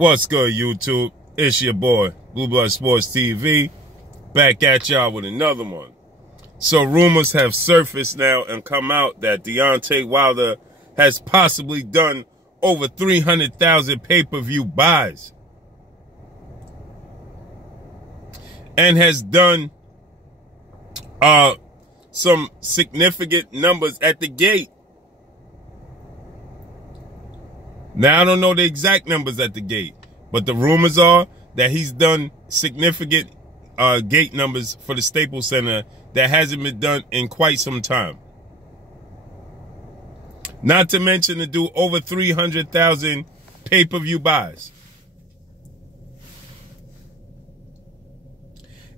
What's good, YouTube? It's your boy, Blue Blood Sports TV, back at y'all with another one. So rumors have surfaced now and come out that Deontay Wilder has possibly done over 300,000 pay-per-view buys. And has done some significant numbers at the gate. Now, I don't know the exact numbers at the gate, but the rumors are that he's done significant gate numbers for the Staples Center that hasn't been done in quite some time. Not to mention to do over 300,000 pay-per-view buys.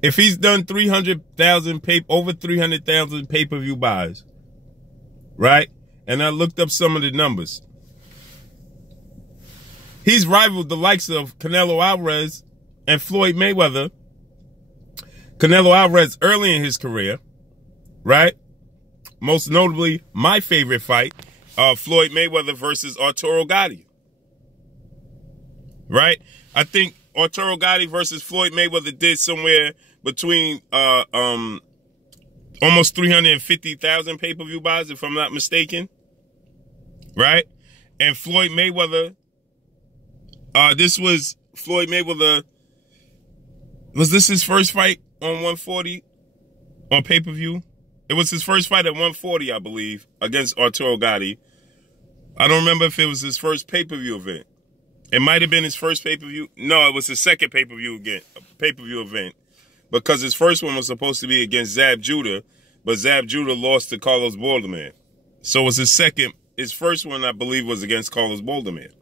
If he's done over 300,000 pay-per-view buys, right? And I looked up some of the numbers. He's rivaled the likes of Canelo Alvarez and Floyd Mayweather. Canelo Alvarez early in his career, right? Most notably, my favorite fight, Floyd Mayweather versus Arturo Gatti. Right? I think Arturo Gatti versus Floyd Mayweather did somewhere between almost 350,000 pay-per-view buys, if I'm not mistaken. Right? And Floyd Mayweather, this was Floyd Mayweather. Was this his first fight on 140 on pay-per-view? It was his first fight at 140, I believe, against Arturo Gatti. I don't remember if it was his first pay-per-view event. It might have been his first pay-per-view. No, it was his second pay-per-view event, because his first one was supposed to be against Zab Judah, but Zab Judah lost to Carlos Balderman. So it was his first one, I believe, was against Carlos Balderman.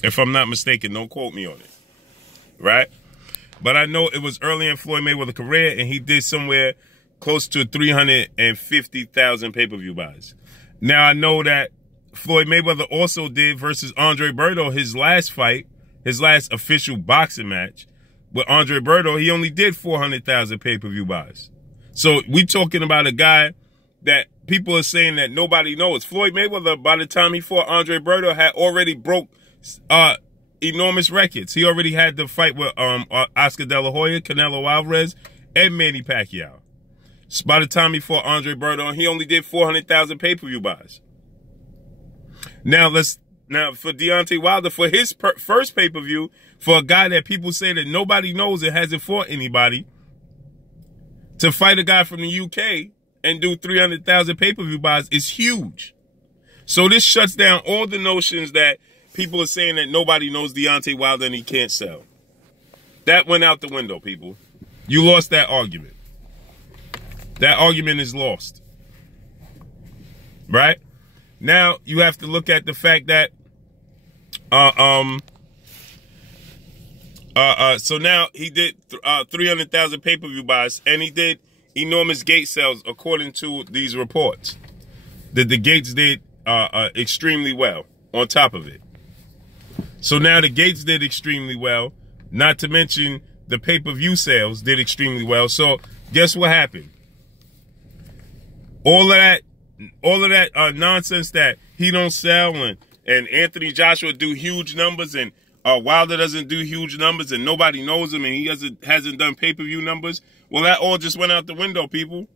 If I'm not mistaken, don't quote me on it. Right? But I know it was early in Floyd Mayweather's career, and he did somewhere close to 350,000 pay-per-view buys. Now, I know that Floyd Mayweather also did versus Andre Berto, his last fight, his last official boxing match with Andre Berto, he only did 400,000 pay-per-view buys. So we talking about a guy that people are saying that nobody knows. Floyd Mayweather, by the time he fought Andre Berto, had already broke enormous records. He already had the fight with Oscar De La Hoya, Canelo Alvarez, and Manny Pacquiao. So by the time he fought Andre Berto, he only did 400,000 pay-per-view buys. Now for Deontay Wilder, for his first pay-per-view, for a guy that people say that nobody knows and hasn't fought anybody, to fight a guy from the UK and do 300,000 pay-per-view buys is huge. So this shuts down all the notions that people are saying that nobody knows Deontay Wilder and he can't sell. That went out the window, people. You lost that argument. That argument is lost. Right? Now, you have to look at the fact that, so now he did 300,000 pay-per-view buys, and he did enormous gate sales according to these reports. That the gates did extremely well on top of it. So now the gates did extremely well, not to mention the pay-per-view sales did extremely well. So guess what happened? All of that nonsense that he don't sell and Anthony Joshua do huge numbers and Wilder doesn't do huge numbers and nobody knows him and he hasn't done pay-per-view numbers. Well, that all just went out the window, people.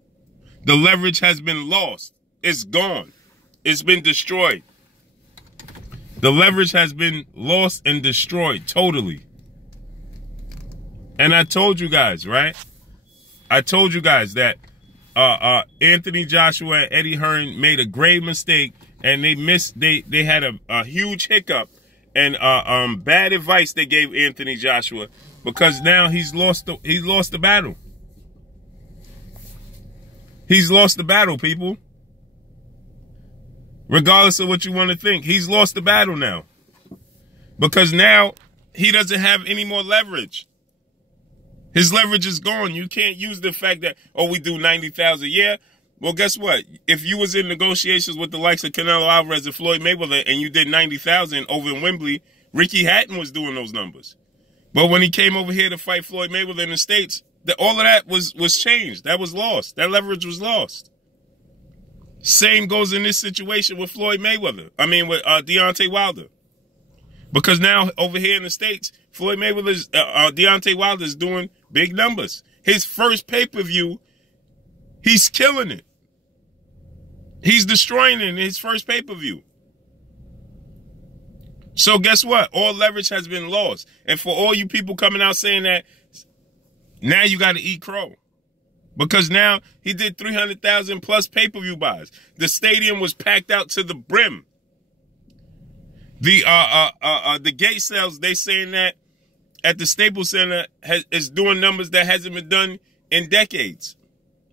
The leverage has been lost. It's gone. It's been destroyed. The leverage has been lost and destroyed totally. And I told you guys, right? I told you guys that Anthony Joshua and Eddie Hearn made a grave mistake, and they had a huge hiccup and bad advice they gave Anthony Joshua, because now he's lost the battle. He's lost the battle, people. Regardless of what you want to think, he's lost the battle now. Because now he doesn't have any more leverage. His leverage is gone. You can't use the fact that, oh, we do 90,000. Yeah. Well, guess what? If you was in negotiations with the likes of Canelo Alvarez and Floyd Mayweather and you did 90,000 over in Wembley, Ricky Hatton was doing those numbers. But when he came over here to fight Floyd Mayweather in the States, all of that was changed. That was lost. That leverage was lost. Same goes in this situation with Floyd Mayweather. I mean, with Deontay Wilder. Because now over here in the States, Floyd Mayweather's, Deontay Wilder is doing big numbers. His first pay-per-view, he's killing it. He's destroying it in his first pay-per-view. So guess what? All leverage has been lost. And for all you people coming out saying that, now you got to eat crow. Because now he did 300,000 plus pay-per-view buys. The stadium was packed out to the brim. The gate sales, they saying that at the Staples Center is doing numbers that hasn't been done in decades.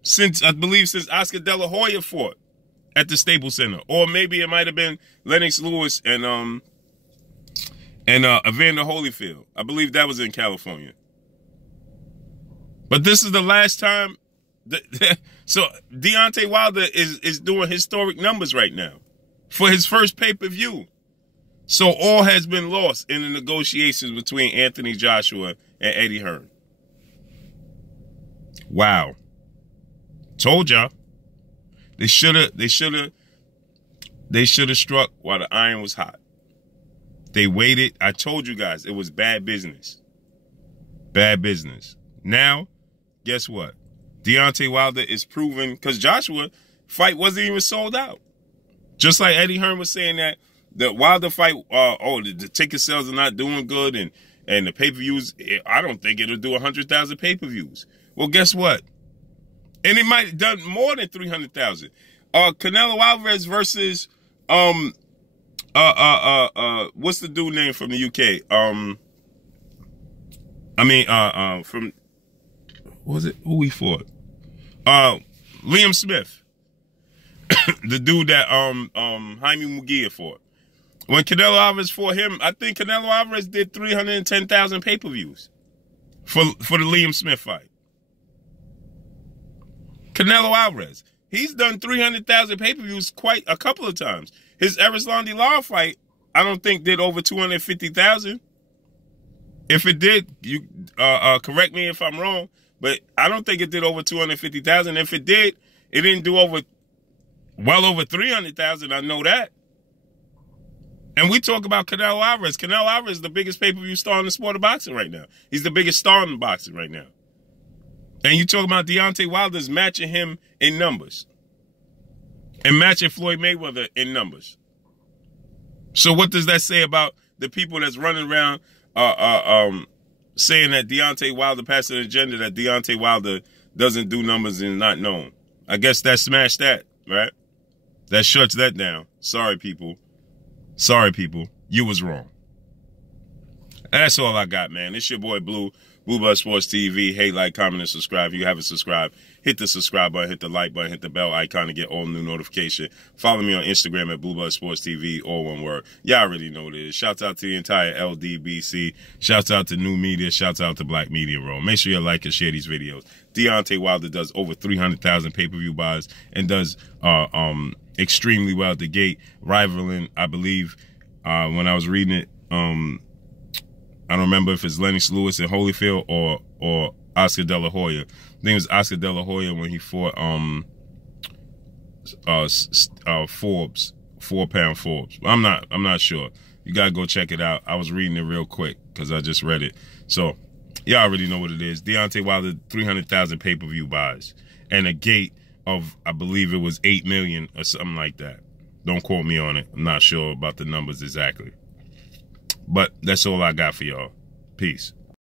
Since, I believe, since Oscar De La Hoya fought at the Staples Center. Or maybe it might have been Lennox Lewis and Evander Holyfield. I believe that was in California. But this is the last time. So Deontay Wilder is doing historic numbers right now for his first pay-per-view. So all has been lost in the negotiations between Anthony Joshua and Eddie Hearn. Wow. Told y'all. They should have struck while the iron was hot. They waited. I told you guys it was bad business. Bad business. Now, guess what? Deontay Wilder is proven, because Joshua fight wasn't even sold out. Just like Eddie Hearn was saying that the Wilder fight, the ticket sales are not doing good, and the pay-per-views, I don't think it'll do 100,000 pay-per-views. Well, guess what? And it might have done more than 300,000. Canelo Alvarez versus what's the dude name from the UK? From, what was it? Who we fought? Liam Smith. The dude that Jaime Munguia fought. When Canelo Alvarez fought him, I think Canelo Alvarez did 310,000 pay-per-views for the Liam Smith fight. Canelo Alvarez, he's done 300,000 pay-per-views quite a couple of times. His Erislandy Lara fight, I don't think did over 250,000. If it did, you correct me if I'm wrong, but I don't think it did over 250,000. If it did, it didn't do well over 300,000. I know that. And we talk about Canelo Alvarez. Canelo Alvarez is the biggest pay-per-view star in the sport of boxing right now. He's the biggest star in boxing right now. And you talk about Deontay Wilder's matching him in numbers. And matching Floyd Mayweather in numbers. So what does that say about the people that's running around saying that Deontay Wilder passed an agenda, that Deontay Wilder doesn't do numbers and is not known? I guess that smashed that, right? That shuts that down. Sorry, people. Sorry, people. You was wrong. That's all I got, man. It's your boy Blue Blood Sports TV. Hey, like, comment, and subscribe. If you haven't subscribed, hit the subscribe button, hit the like button, hit the bell icon to get all new notifications. Follow me on Instagram at Blue Blood Sports TV, all one word. Y'all already know what it is. Shouts out to the entire LDBC. Shouts out to New Media. Shouts out to Black Media Row. Make sure you like and share these videos. Deontay Wilder does over 300,000 pay-per-view buys and does extremely well at the gate, rivaling, I believe, when I was reading it, I don't remember if it's Lennox Lewis and Holyfield or Oscar De La Hoya. I think it was Oscar De La Hoya when he fought Forbes, 4-pound Forbes. I'm not sure. You gotta go check it out. I was reading it real quick because I just read it. So y'all already know what it is. Deontay Wilder, 300,000 pay-per-view buys and a gate of, I believe it was 8 million or something like that. Don't quote me on it. I'm not sure about the numbers exactly. But that's all I got for y'all. Peace.